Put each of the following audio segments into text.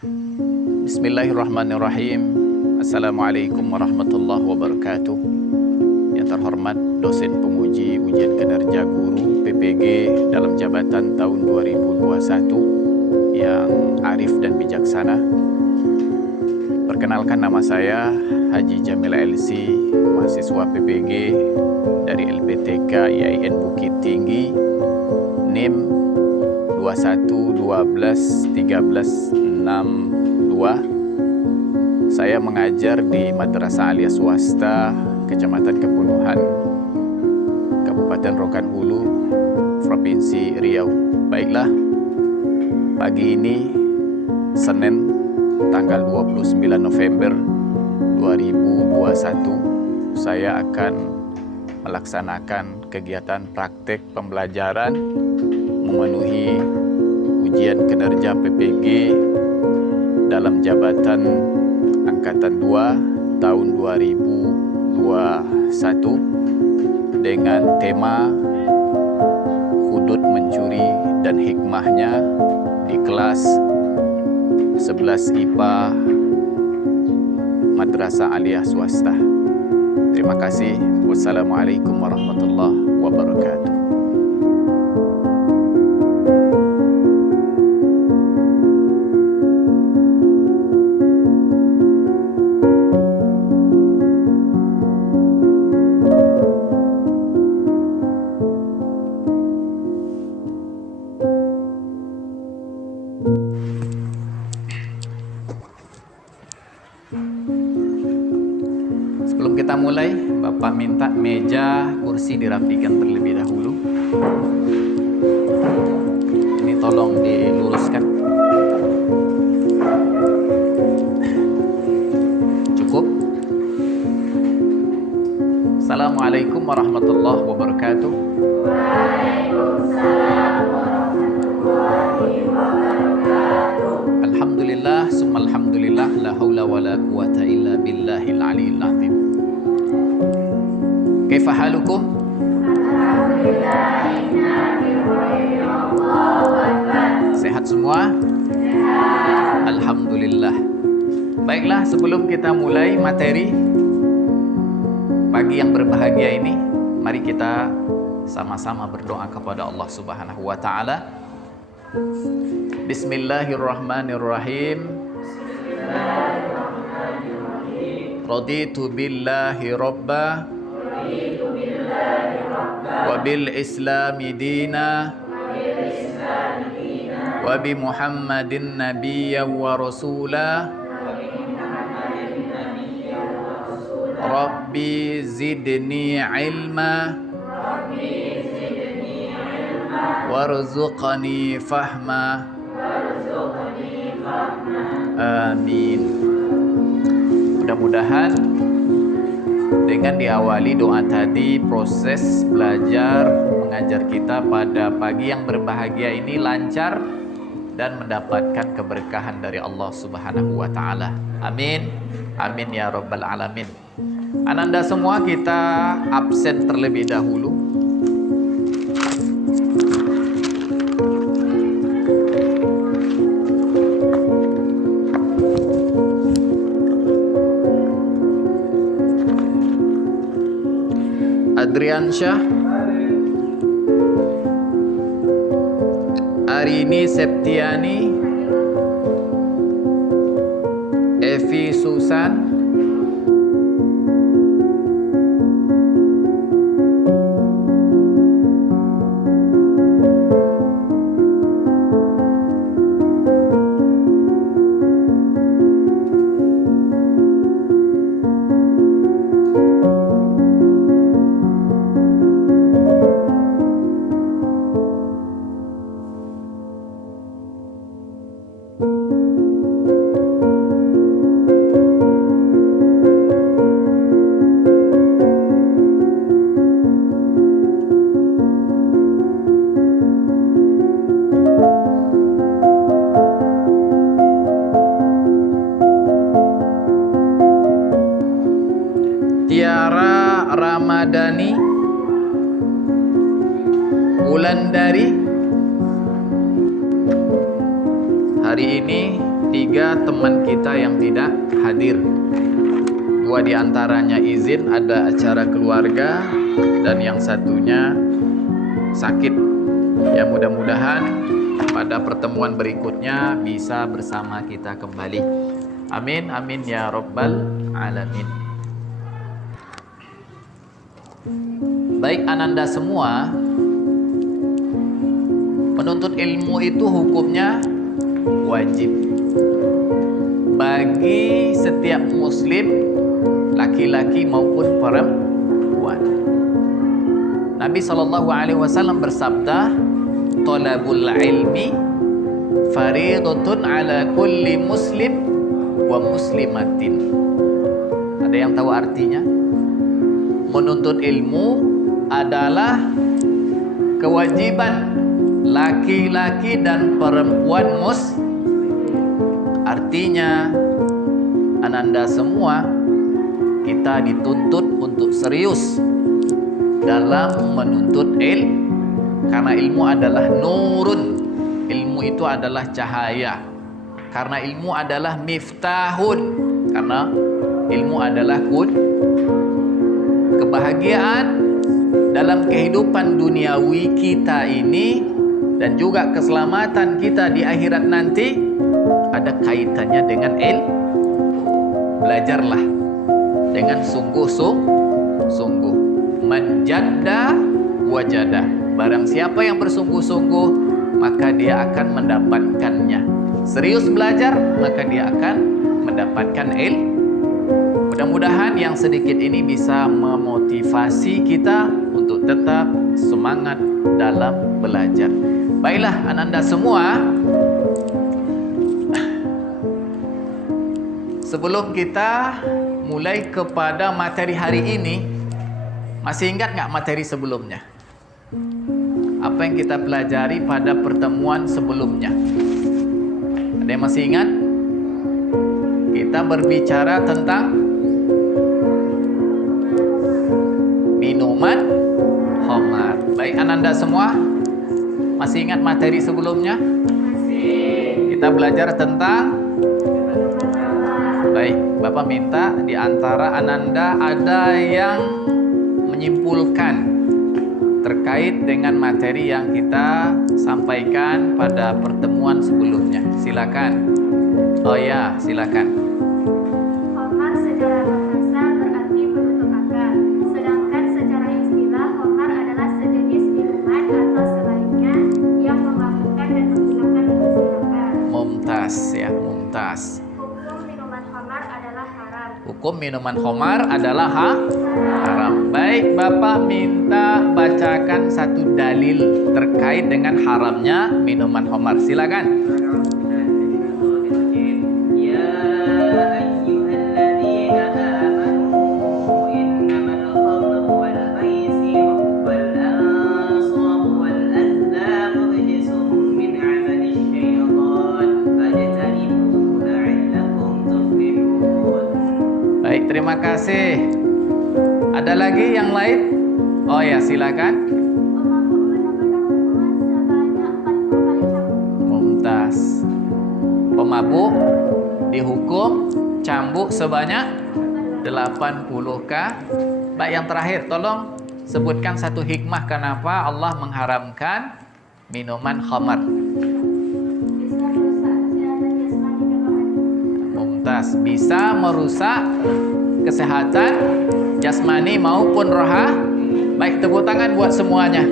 Bismillahirrahmanirrahim. Assalamualaikum warahmatullahi wabarakatuh. Yang terhormat dosen penguji ujian kinerja guru PPG dalam jabatan tahun 2021 yang arif dan bijaksana. Perkenalkan, nama saya Haji Jamil LC, mahasiswa PPG dari LPTK IAIN Bukit Tinggi, NIM 21121362. Saya mengajar di Madrasah Aliyah Swasta Kecamatan Kepunuhan, Kabupaten Rokan Hulu, Provinsi Riau. Baiklah, pagi ini Senin tanggal 29 November 2021 saya akan melaksanakan kegiatan praktek pembelajaran memenuhi ujian kinerja PPG dalam jabatan Angkatan 2 tahun 2021 dengan tema hudud mencuri dan hikmahnya di kelas 11 IPA Madrasah Aliyah Swasta. Terima kasih. Wassalamualaikum warahmatullahi wabarakatuh. Sebelum kita mulai, Bapak minta meja, kursi dirapikan terlebih dahulu. Ini tolong diluruskan. Cukup? Assalamualaikum warahmatullahi wabarakatuh. Waalaikumsalam warahmatullahi wabarakatuh. Alhamdulillah, summa alhamdulillah, la haula wa la quwata illa billahil aliyil azim. Kaifa halukum? Alhamdulillah, inna biwaihi Allahu Akbar. Sehat semua? Sehat. Alhamdulillah. Baiklah, sebelum kita mulai materi pagi yang berbahagia ini, mari kita sama-sama berdoa kepada Allah Subhanahu wa taala. Bismillahirrahmanirrahim. Raditu billahi rabba wa bil islami dina wa bi Muhammadin nabiyya wa rasula. Rabbi zidni ilma warzuqni fahma. Amin. Mudah-mudahan dengan diawali doa tadi, proses belajar mengajar kita pada pagi yang berbahagia ini lancar dan mendapatkan keberkahan dari Allah Subhanahu wa taala. Amin. Amin ya rabbal alamin. Ananda semua, kita absen terlebih dahulu. Adriansyah, Arini Septiani, Evi Susan, Tiara Ramadhani, Wulandari. Hari ini 3 teman kita yang tidak hadir. 2 diantaranya izin, ada acara keluarga, dan yang satunya sakit. Ya, mudah-mudahan pada pertemuan berikutnya bisa bersama kita kembali. Amin, amin ya rabbal alamin. Baik ananda semua, menuntut ilmu itu hukumnya wajib bagi setiap muslim, laki-laki maupun perempuan. Nabi SAW bersabda, "Talabul ilmi fariidatun ala kulli muslim wa muslimatin." Ada yang tahu artinya? Menuntut ilmu adalah kewajiban laki-laki dan perempuan Artinya, ananda semua, kita dituntut untuk serius dalam menuntut ilmu, karena ilmu adalah nurun. Ilmu itu adalah cahaya. Karena ilmu adalah miftahun. Karena ilmu adalah kebahagiaan dalam kehidupan duniawi kita ini, dan juga keselamatan kita di akhirat nanti ada kaitannya dengan ilmu. Belajarlah dengan sungguh-sungguh. Man jadda wajada. Barang siapa yang bersungguh-sungguh, maka dia akan mendapatkannya. Serius belajar, maka dia akan mendapatkan ilmu. Mudah-mudahan yang sedikit ini bisa memotivasi kita untuk tetap semangat dalam belajar. Baiklah ananda semua, sebelum kita mulai kepada materi hari ini, masih ingat nggak materi sebelumnya? Apa yang kita pelajari pada pertemuan sebelumnya? Ada yang masih ingat? Kita berbicara tentang minuman khamar. Baik ananda semua, masih ingat materi sebelumnya? Masih. Kita belajar tentang, baik, Bapak minta di antara ananda ada yang menyimpulkan terkait dengan materi yang kita sampaikan pada pertemuan sebelumnya. Silakan. Oh ya, silakan. Khamar secara bahasa berarti penutup akal. Sedangkan secara istilah, khamar adalah sejenis minuman atau selainnya yang memabukkan dan menghilangkan kesilapan. Mumtaz ya, mumtaz. Hukum minuman khamar adalah haram. Hukum minuman khamar adalah haram. Baik, Bapak minta bacakan satu dalil terkait dengan haramnya minuman khamar. Silakan. Baik, terima kasih. Ada lagi yang lain? Oh ya, silakan. Pemabuk mendapatkan hukuman sebanyak 40 kali cambuk. Mumtaz. Pemabuk dihukum cambuk sebanyak 80 kali. Baik, yang terakhir, tolong sebutkan satu hikmah kenapa Allah mengharamkan minuman khamar. Bisa merusak kesehatan jasmani dan rohani. Mumtaz. Bisa merusak kesehatan jasmani maupun rohani. Baik, tepuk tangan buat semuanya.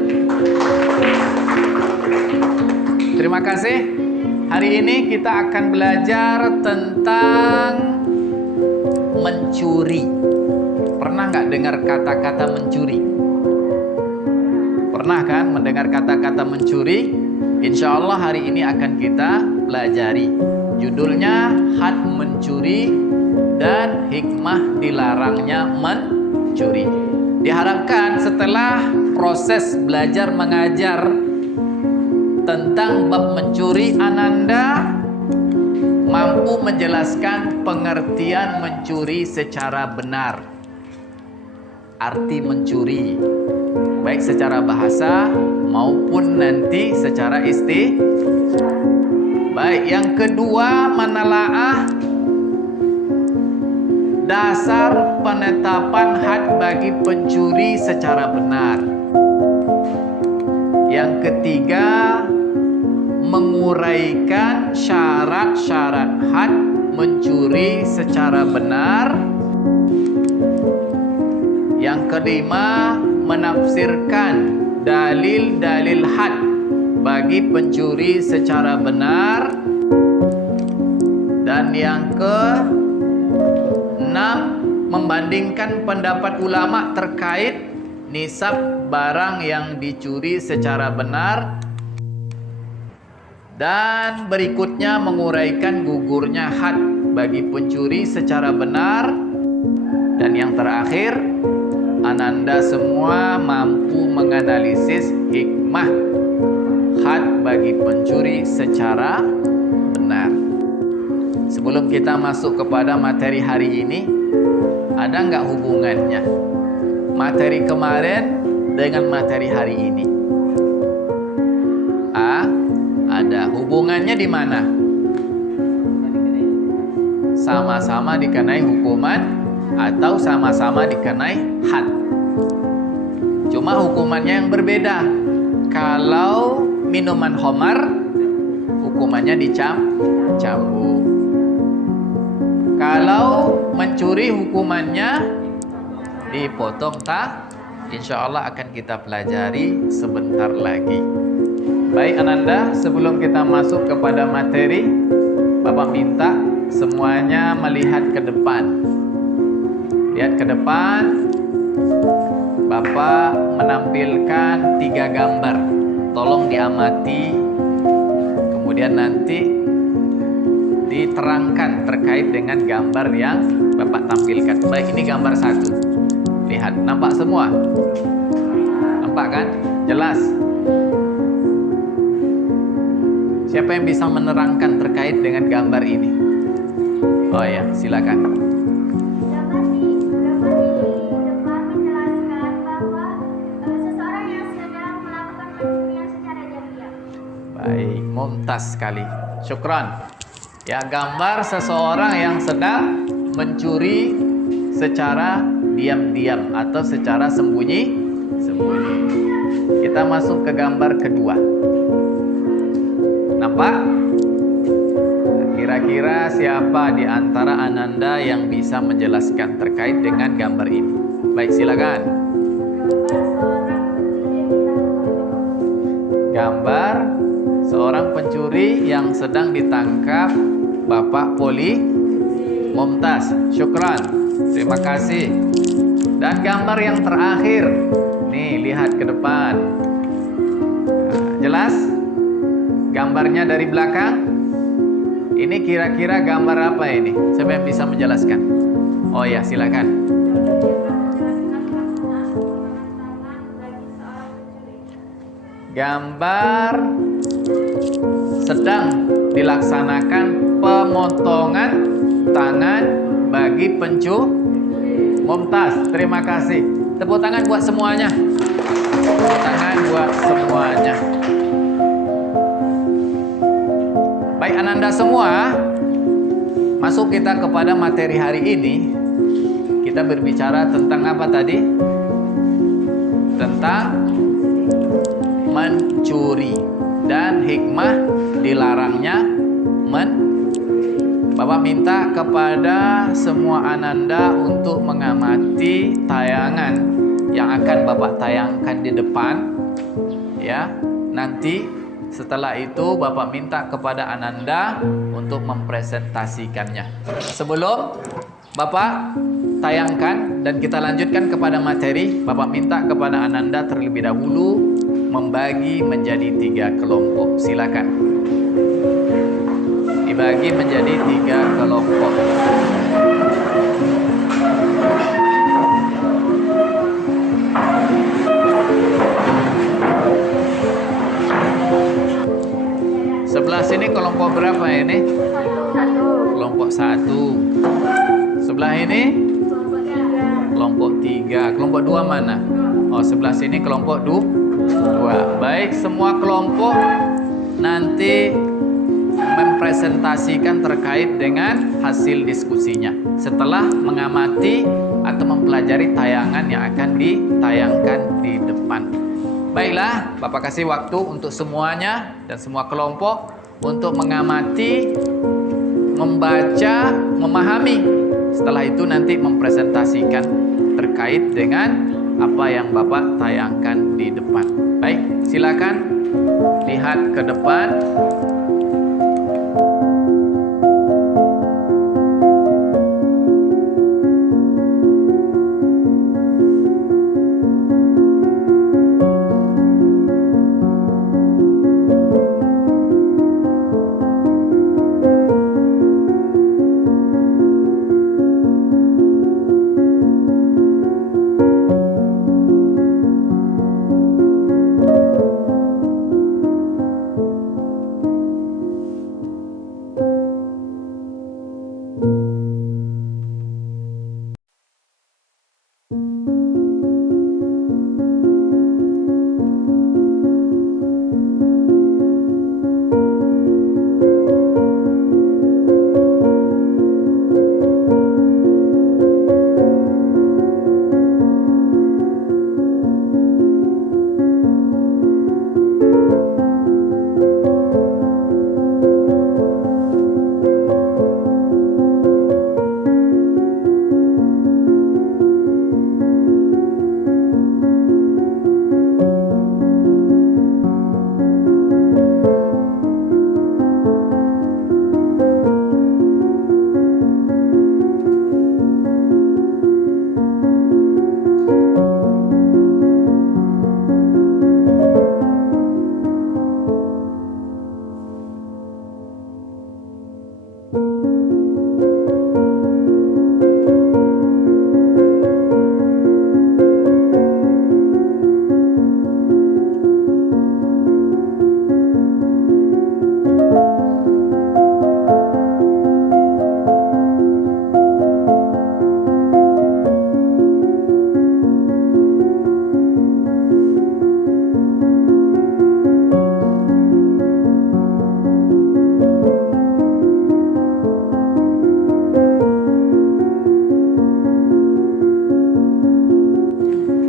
Terima kasih. Hari ini kita akan belajar tentang mencuri. Pernah nggak dengar kata-kata mencuri? Pernah kan mendengar kata-kata mencuri? Insya Allah hari ini akan kita pelajari. Judulnya had mencuri dan hikmah dilarangnya mencuri. Diharapkan setelah proses belajar mengajar tentang bab mencuri, ananda mampu menjelaskan pengertian mencuri secara benar. Arti mencuri, baik secara bahasa maupun nanti secara Baik, yang kedua menelaah dasar penetapan had bagi pencuri secara benar. Yang ketiga, menguraikan syarat-syarat had mencuri secara benar. Yang kelima, menafsirkan dalil-dalil had bagi pencuri secara benar. Dan yang ke-6, membandingkan pendapat ulama terkait nisab barang yang dicuri secara benar. Dan berikutnya, menguraikan gugurnya had bagi pencuri secara benar. Dan yang terakhir, Ananda semua mampu menganalisis hikmah had bagi pencuri secara benar. Sebelum kita masuk kepada materi hari ini, ada nggak hubungannya materi kemarin dengan materi hari ini? Ada hubungannya di mana? Sama-sama dikenai hukuman atau sama-sama dikenai had. Cuma hukumannya yang berbeda. Kalau minuman khamar, hukumannya dicambuk. Kalau mencuri, hukumannya dipotong. Insya Allah akan kita pelajari sebentar lagi. Baik Ananda, sebelum kita masuk kepada materi, Bapak minta semuanya melihat ke depan. Lihat ke depan. Bapak menampilkan 3 gambar. Tolong diamati. Kemudian nanti diterangkan terkait dengan gambar yang Bapak tampilkan. Baik, ini gambar 1. Lihat, nampak semua? Nampak kan? Jelas? Siapa yang bisa menerangkan terkait dengan gambar ini? Oh ya, silakan. Gambar di depan menjelaskan bahwa seseorang yang sedang melakukan pencurian secara diam-diam. Baik, mumtaz sekali. Syukran. Ya, gambar seseorang yang sedang mencuri secara diam-diam atau secara sembunyi-sembunyi. Kita masuk ke gambar kedua. Nampak? Kira-kira siapa di antara Ananda yang bisa menjelaskan terkait dengan gambar ini? Baik, silakan. Gambar seorang pencuri yang sedang ditangkap Bapak Poli. Mumtaz, syukran. Terima kasih. Dan gambar yang terakhir. Nih, lihat ke depan. Jelas? Gambarnya dari belakang. Ini kira-kira gambar apa ini? Siapa yang bisa menjelaskan? Oh ya, silakan. Gambar sedang dilaksanakan pemotongan tangan bagi pencuri. Mumtaz, terima kasih. Tepuk tangan buat semuanya. Tepuk tangan buat semuanya. Baik Ananda semua, masuk kita kepada materi hari ini. Kita berbicara tentang apa tadi? Tentang mencuri dan hikmah dilarangnya Bapak minta kepada semua Ananda untuk mengamati tayangan yang akan Bapak tayangkan di depan. Ya, nanti setelah itu Bapak minta kepada Ananda untuk mempresentasikannya. Sebelum Bapak tayangkan dan kita lanjutkan kepada materi, Bapak minta kepada Ananda terlebih dahulu membagi menjadi 3 kelompok. Silakan. Dibagi menjadi 3 kelompok. Sebelah sini kelompok berapa ini? Kelompok 1. Sebelah ini? Kelompok 3. Kelompok 2 mana? Oh, sebelah sini kelompok 2. Baik, semua kelompok nanti mempresentasikan terkait dengan hasil diskusinya setelah mengamati atau mempelajari tayangan yang akan ditayangkan di depan. Baiklah, Bapak kasih waktu untuk semuanya dan semua kelompok untuk mengamati, membaca, memahami. Setelah itu nanti mempresentasikan terkait dengan apa yang Bapak tayangkan di depan. Baik, silakan lihat ke depan.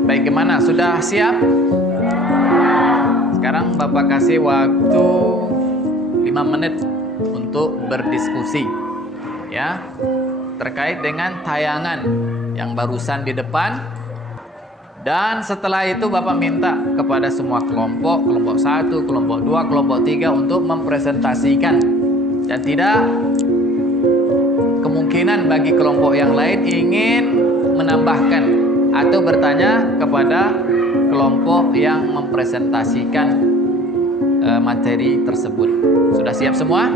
Bagaimana? Sudah siap? Sekarang Bapak kasih waktu 5 menit untuk berdiskusi ya, terkait dengan tayangan yang barusan di depan. Dan setelah itu Bapak minta kepada semua kelompok, kelompok 1, kelompok 2, kelompok 3 untuk mempresentasikan. Dan tidak kemungkinan bagi kelompok yang lain ingin menambahkan atau bertanya kepada kelompok yang mempresentasikan materi tersebut. Sudah siap semua?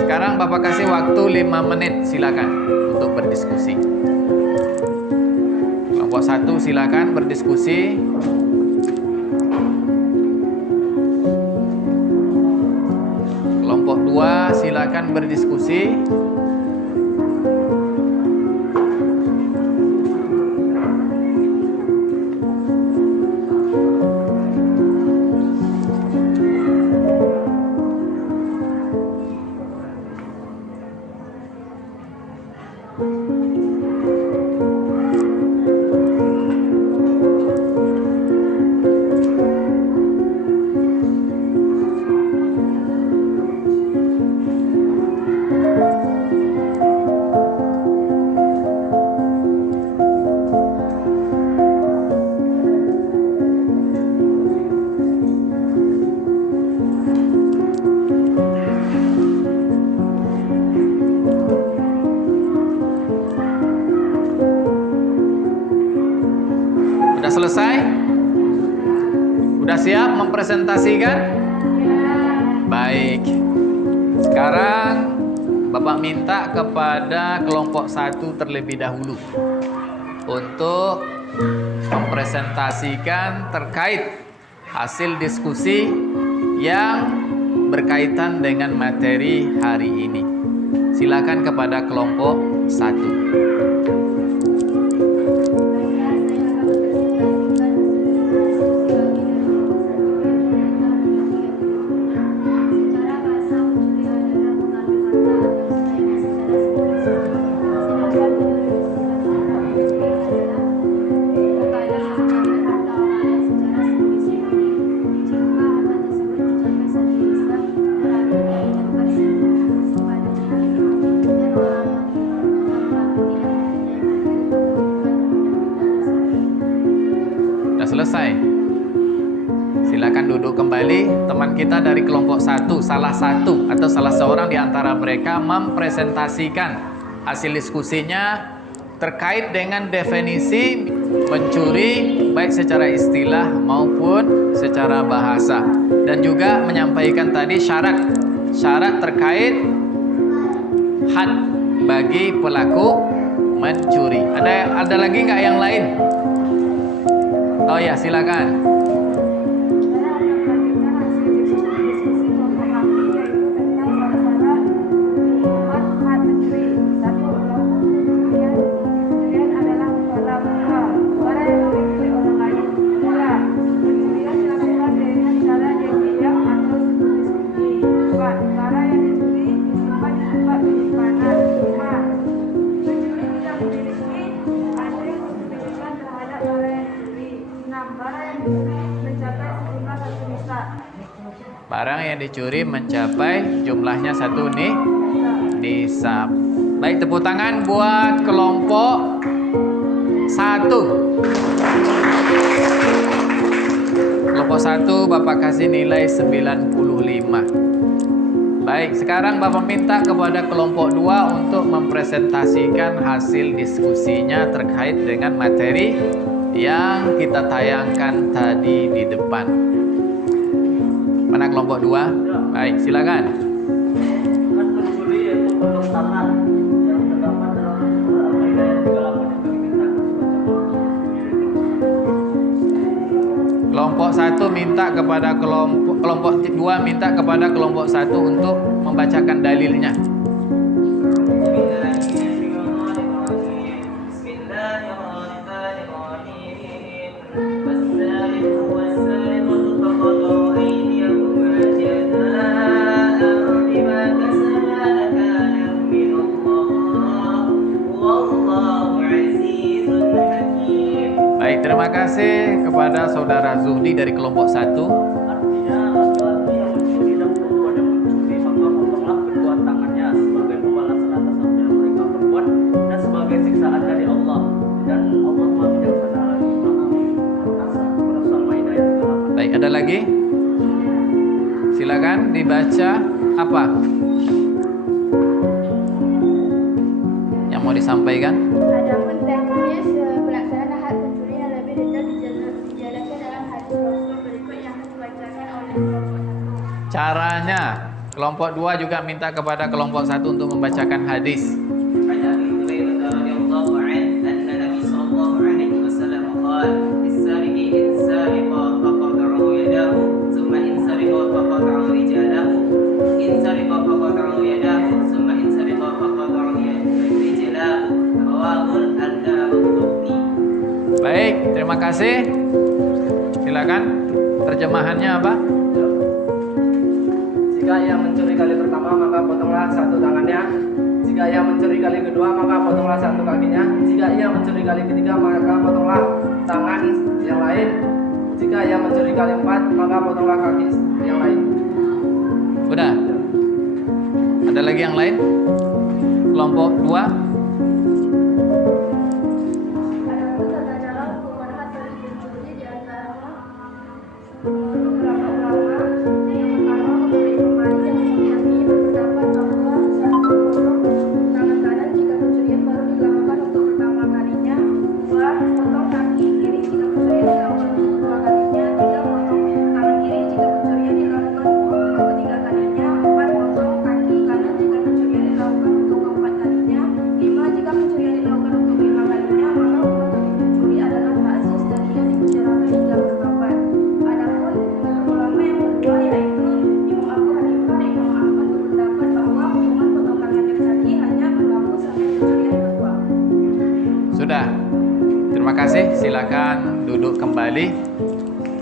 Sekarang Bapak kasih waktu 5 menit, silakan untuk berdiskusi. Kelompok 1 silakan berdiskusi. Kelompok 2 silakan berdiskusi. Selesai? Udah siap mempresentasikan? Baik. Sekarang Bapak minta kepada kelompok 1 terlebih dahulu untuk mempresentasikan terkait hasil diskusi yang berkaitan dengan materi hari ini. Silakan kepada kelompok 1. kita dari kelompok 1, salah satu atau salah seorang di antara mereka mempresentasikan hasil diskusinya terkait dengan definisi mencuri baik secara istilah maupun secara bahasa, dan juga menyampaikan tadi syarat terkait had bagi pelaku mencuri. Ada lagi nggak yang lain? Oh ya, silakan. Barang yang dicuri mencapai jumlahnya 1 nisab. Baik, tepuk tangan buat kelompok 1. Kelompok 1 Bapak kasih nilai 95. Baik, sekarang Bapak minta kepada kelompok 2 untuk mempresentasikan hasil diskusinya terkait dengan materi yang kita tayangkan tadi di depan. Mana kelompok 2? Baik, silakan. Mencuri yaitu bentuk tangan yang terdapat dalam Al-Maidah 38 Kelompok 1 minta kepada kelompok 2 minta kepada kelompok 1 untuk membacakan dalilnya. Baik, terima kasih kepada saudara Zuhdi dari kelompok 1. Artinya laki-laki yang mencuri dan perempuan yang mencuri, maka potonglah kedua tangannya sebagai pembalasan atas apa yang mereka perbuat dan sebagai siksaan dari Allah. Dan Allah Maha Bijaksana lagi Maha Perkasa. Surah Al-Maidah ayat 38. Baik, ada lagi? Silakan dibaca apa yang mau disampaikan. Adapun teknis pelaksanaan had pencuri yang lebih detail dijelaskan dalam hadis Rasul berikut yang dibacakan oleh kelompok 1. Caranya, kelompok 2 juga minta kepada kelompok 1 untuk membacakan hadis. Baik, terima kasih. Silakan terjemahannya apa? Jika ia mencuri kali pertama, maka potonglah 1 tangannya. Jika ia mencuri kali kedua, maka potonglah 1 kakinya. Jika ia mencuri kali ketiga, maka potonglah tangan yang lain. Jika ia mencuri kali 4, maka potonglah kaki yang lain. Udah? Ada lagi yang lain? Kelompok 2? Adapun tata cara hukuman had bagi pencuri di antara beberapa ulama, yang pertama memberi kembali yang memiliki berpendapat bahwa satu potong tangan kanan jika pencurian baru dilakukan untuk pertama kalinya, 2 potong kaki kiri jika pencurian dilakukan untuk kedua kalinya, 3 potong tangan kiri jika pencurian dilakukan untuk ketiga kalinya, 4 potong kaki kanan jika pencurian dilakukan untuk keempat kalinya, 5 jika pencurian dilakukan untuk 5 kalinya, maka hukuman bagi pencuri adalah taksis dan ia dipenjarakan hingga bertobat. Adapun menurut ulama yang kedua yaitu Imam Abu Hanifah dan Imam Ahmad berpendapat bahwa hukuman potong tangan dan kaki hanya berlaku sampai pencurian kedua. Sudah. Terima kasih. Silakan duduk kembali.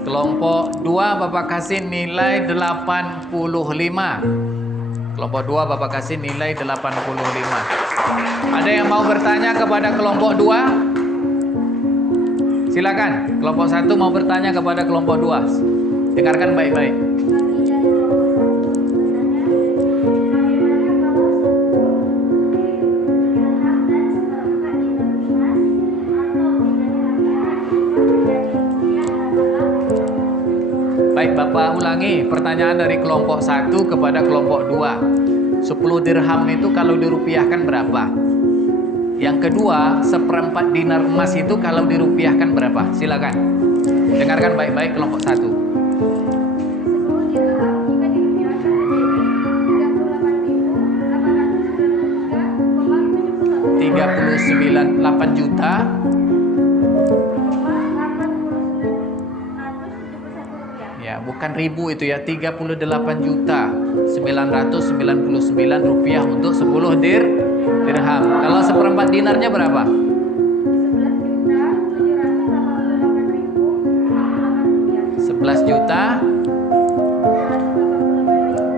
Kelompok 2 Bapak kasih nilai 85. Kelompok 2 Bapak kasih nilai 85. Ada yang mau bertanya kepada kelompok 2? Silakan. Kelompok 1 mau bertanya kepada kelompok 2. Dengarkan baik-baik. Kami dari kelompok 1 bertanya, bagaimana kalau dengan hak dan seperempat dinas atau dengan harga menjadi pencurian adalah Baik, Bapak ulangi ulangi pertanyaan dari kelompok 1 kepada kelompok 2. 10 dirham itu kalau dirupiahkan berapa? Yang kedua, 1/4 dinar emas itu kalau dirupiahkan berapa? Silakan. Dengarkan baik-baik kelompok 1. 10 dirham jika dirupiahkan menjadi 38 juta 38.871 ya, bukan ribu itu ya, 38 juta 999 rupiah untuk 10 dirham. Kalau 1/4 dinarnya berapa? 11 juta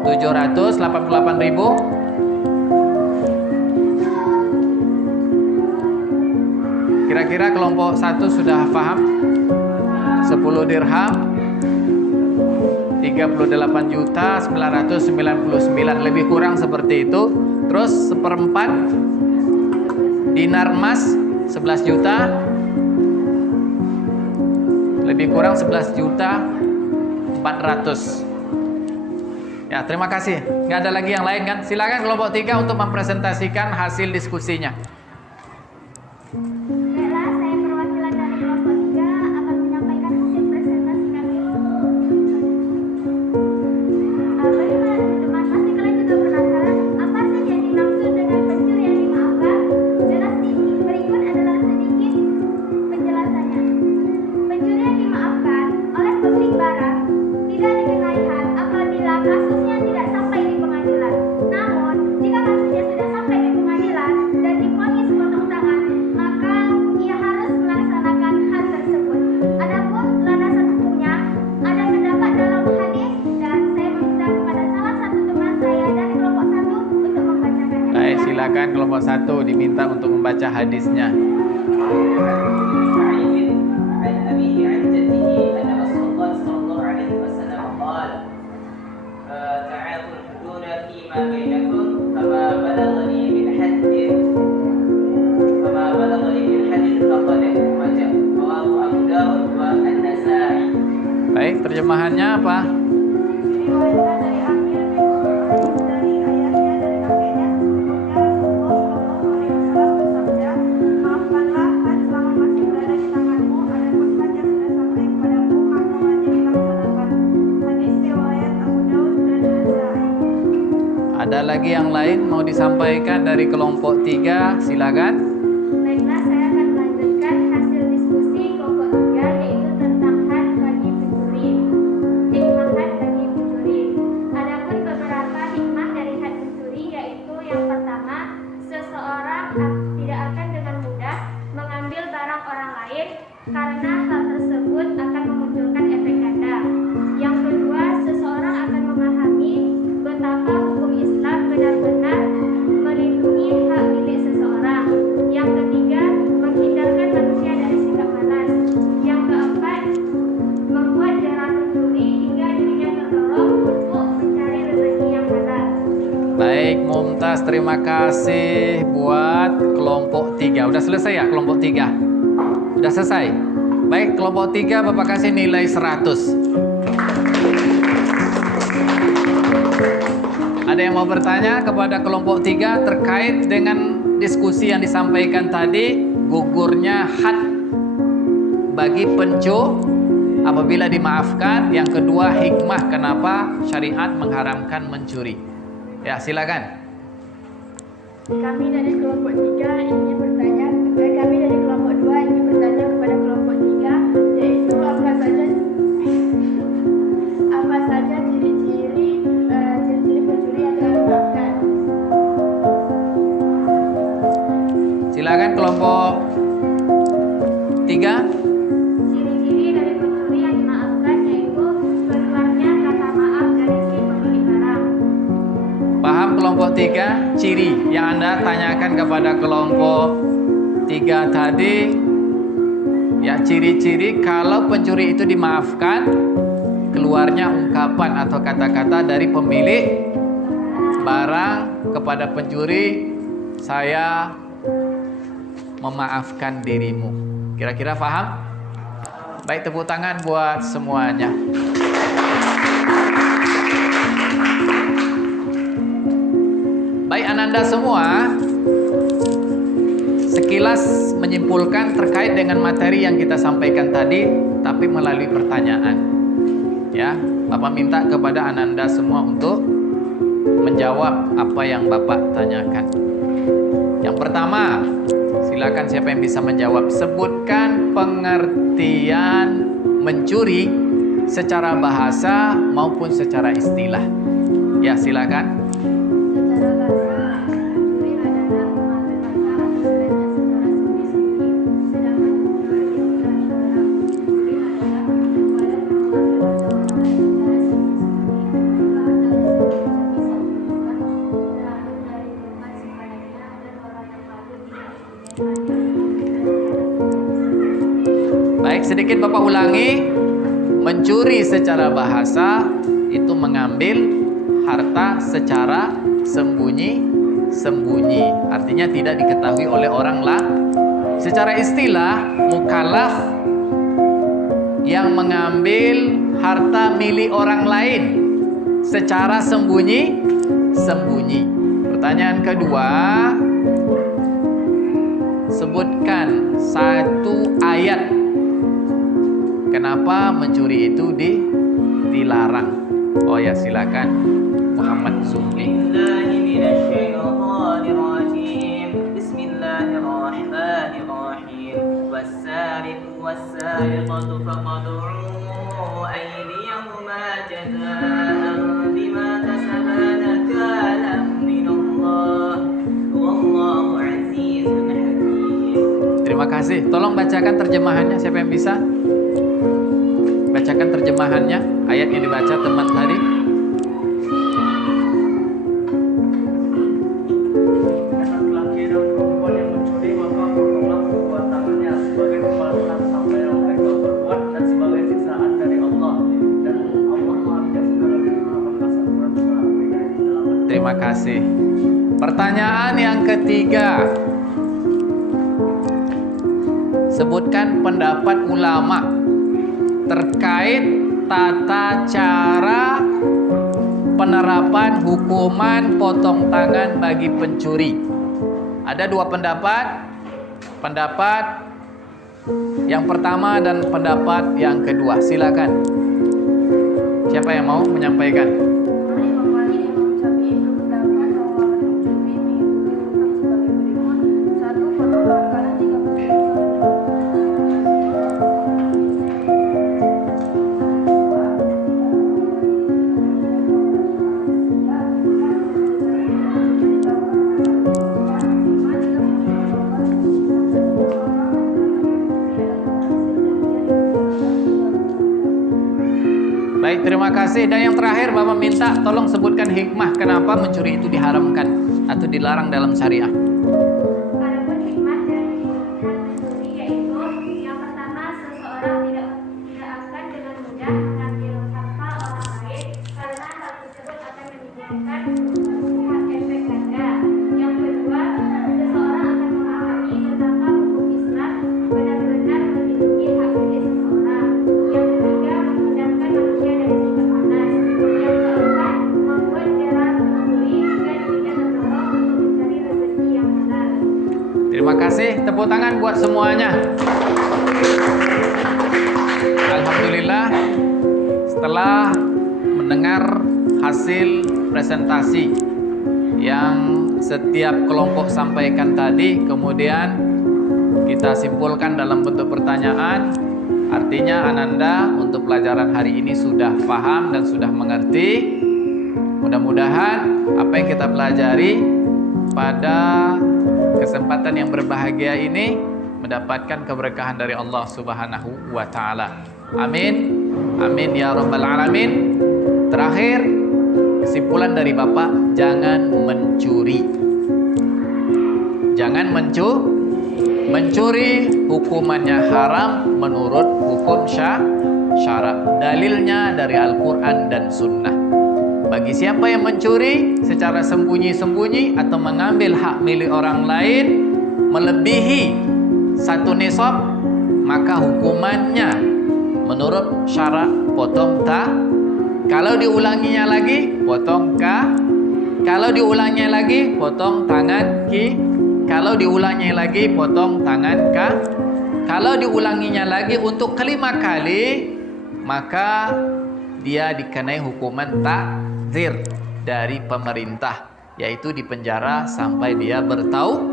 788.000. Kira-kira kelompok 1 sudah paham? 10 dirham 38 juta 999, lebih kurang seperti itu. Terus 1/4 dinar emas 11 juta, lebih kurang 11 juta 400. Ya, terima kasih. Nggak ada lagi yang lain kan? Silakan kelompok 3 untuk mempresentasikan hasil diskusinya. Baiklah, saya perwakilan dari kelompok 3 akan menyampaikan hasil presentasi kami. Bagaimana teman-teman? Pasti kalian juga penasaran apa sih yang dimaksud dengan pencurian dimaafkan? Jelas ini, berikut adalah sedikit penjelasannya. Pencurian dimaafkan oleh pemilik barang tidak dikenai had apabila kasusnya tidak sampai di pengadilan. Namun, jika kasusnya sudah sampai di pengadilan dan divonis potong tangan, maka ia harus melaksanakan hal tersebut. Adapun landasan hukumnya ada terdapat dalam hadis dan saya meminta kepada salah satu teman saya dari kelompok 1 untuk membacakannya. Baik, silakan kelompok 1 diminta untuk membaca hadisnya. عن أبيه عن جده أن رسول الله صلى الله عليه وسلم قال تعاطوا الحدود فيما بينكم فما بلغني من حد فقده رواه أبو داود والنسائي. Baik, terjemahannya apa? Diriwayatkan dari Amir bin Khuwailid dari ayahnya dari kakeknya, Rasulullah Shallallahu Alaihi Wasallam bersabda, maafkanlah had selama masih berada di tanganmu, adapun had yang sudah sampai kepadamu maka wajib dilaksanakan. Hadis riwayat Abu Daud dan Nasai. Ada lagi yang lain mau disampaikan dari kelompok 3? Silakan. Baiklah, saya akan melanjutkan hasil diskusi kelompok 3 yaitu tentang had bagi pencuri. Hikmah had bagi pencuri. Adapun beberapa hikmah dari had pencuri yaitu yang pertama, seseorang tidak akan dengan mudah mengambil barang orang lain karena hal tersebut akan memunculkan efek ganda. Yang kedua, seseorang akan memahami betapa hukum Islam benar-benar melindungi hak milik seseorang. Yang ketiga, menghindarkan manusia dari sikap malas. Yang keempat, membuat jarang pencuri hingga dirinya terdorong untuk mencari rezeki yang halal. Baik, Mumtaz, terima kasih buat kelompok 3. Udah selesai ya kelompok 3? Udah selesai? Baik, kelompok 3 Bapak kasih nilai 100. Ada yang mau bertanya kepada kelompok 3 terkait dengan diskusi yang disampaikan tadi, gugurnya had bagi pencuri apabila dimaafkan. Yang kedua, hikmah kenapa syariat mengharamkan mencuri. Ya, silakan. Kami dari kelompok 3 ingin bertanya, kami dari kelompok 2 ingin bertanya kepada kelompok 3 yaitu apa saja ciri-ciri pencuri yang telah dimaafkan. Silakan kelompok 3. Ciri-ciri dari pencuri yang dimaafkan yaitu keluarnya kata maaf dari si pemilik barang. Paham kelompok 3? Ciri yang Anda tanyakan kepada kelompok 3 tadi, ya, ciri-ciri kalau pencuri itu dimaafkan, keluarnya ungkapan atau kata-kata dari pemilik barang kepada pencuri, saya memaafkan dirimu. Kira-kira paham? Baik, tepuk tangan buat semuanya. Ananda semua sekilas menyimpulkan terkait dengan materi yang kita sampaikan tadi, tapi melalui pertanyaan. Ya, Bapak minta kepada Ananda semua untuk menjawab apa yang Bapak tanyakan. Yang pertama, silakan siapa yang bisa menjawab. Sebutkan pengertian mencuri secara bahasa maupun secara istilah. Ya, silakan. Secara bahasa, mencuri adalah mengambil harta atau benda secara sembunyi-sembunyi, sedangkan mencuri istilah syar'a, mencuri adalah kepada yang mengambil harta orang lain secara sembunyi-sembunyi, maka harta tersebut bisa dibuka terambil dari rumah sifatnya dan orang yang lalu tidak mempunyai. Baik, sedikit Bapak ulangi. Mencuri secara bahasa itu mengambil harta secara sembunyi-sembunyi, artinya tidak diketahui oleh orang lain. Secara istilah, mukallaf yang mengambil harta milik orang lain secara sembunyi-sembunyi. Pertanyaan kedua, sebutkan satu ayat kenapa mencuri itu dilarang. Oh ya, silakan Muhammad Zuhri. Bismillahirrahmanirrahim. Was-sariqu was-sariqatu faqad'u aydiyahuma jazaa'an bima kasaba nakalan minallah wallahu 'azizun hakim. Terima kasih. Tolong bacakan terjemahannya, siapa yang bisa? Bacakan terjemahannya, ayat yang dibaca teman tadi. Laki-laki dan perempuan yang mencuri, maka potonglah kedua tangannya sebagai pembalasan apa yang mereka perbuat dan sebagai siksaan dari Allah. Dan Allah Maha Biasa dalam mengatakan Quran. Terima kasih. Pertanyaan yang ketiga, sebutkan pendapat ulama terkait tata cara penerapan hukuman potong tangan bagi pencuri. Ada dua pendapat. Pendapat yang pertama dan pendapat yang kedua. Silakan. Siapa yang mau menyampaikan? Imam Malik, Imam Syafi'i berpendapat bahwa mencuri dihukum sebagai berikut. 1. Potong pangkalan jika mencuri. Baik, terima kasih. Dan yang terakhir, Bapak minta tolong sebutkan hikmah kenapa mencuri itu diharamkan atau dilarang dalam syariah. Adapun hikmah dari mencuri yaitu yang pertama, seseorang tidak akan dengan mudah mengambil harta orang lain karena hal tersebut akan menimbulkan efek ganda. Yang kedua, seseorang akan memahami betapa hukum Islam benar-benar melindungi hak milik seseorang. Yang ketiga, memudahkan manusia dari sikap panas. Yang keempat, membuat jarak mencuri dan tidak terdorong untuk mencari rezeki yang halal. Terima kasih. Tepuk tangan buat semuanya. Alhamdulillah, setelah mendengar hasil presentasi yang setiap kelompok sampaikan tadi, kemudian kita simpulkan dalam bentuk pertanyaan. Artinya Ananda untuk pelajaran hari ini sudah paham dan sudah mengerti. Mudah-mudahan apa yang kita pelajari pada kesempatan yang berbahagia ini mendapatkan keberkahan dari Allah Subhanahu wa taala. Amin. Amin ya rabbal alamin. Terakhir, kesimpulan dari Bapak, jangan mencuri. Jangan mencuri, hukumannya haram menurut hukum syara. Dalilnya dari Al-Qur'an dan Sunnah. Bagi siapa yang mencuri secara sembunyi-sembunyi atau mengambil hak milik orang lain melebihi 1 nisab, maka hukumannya menurut syara potong ta. Kalau diulanginya lagi, potong Kalau diulangnya lagi, potong tangan kalau diulangnya lagi, potong tangan Kalau diulanginya lagi untuk kelima kali, maka dia dikenai hukuman takzir dari pemerintah, yaitu dipenjara sampai dia bertaubat.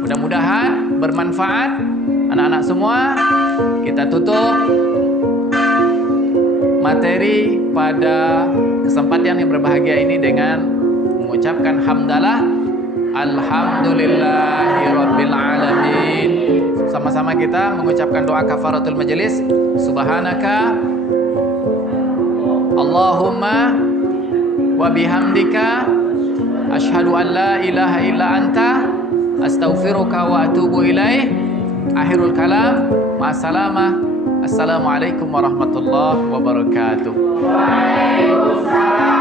Mudah-mudahan bermanfaat anak-anak semua. Kita tutup materi pada kesempatan yang berbahagia ini dengan mengucapkan hamdalah alhamdulillahirabbil alamin. Sama-sama kita mengucapkan doa kafaratul majelis. Subhanaka Allahumma wa bihamdika asyhadu an la ilaha illa anta astaghfiruka wa atubu ilaih. Akhirul kalam, ma'assalamah. Assalamualaikum warahmatullahi wabarakatuh. Waalaikumsalam.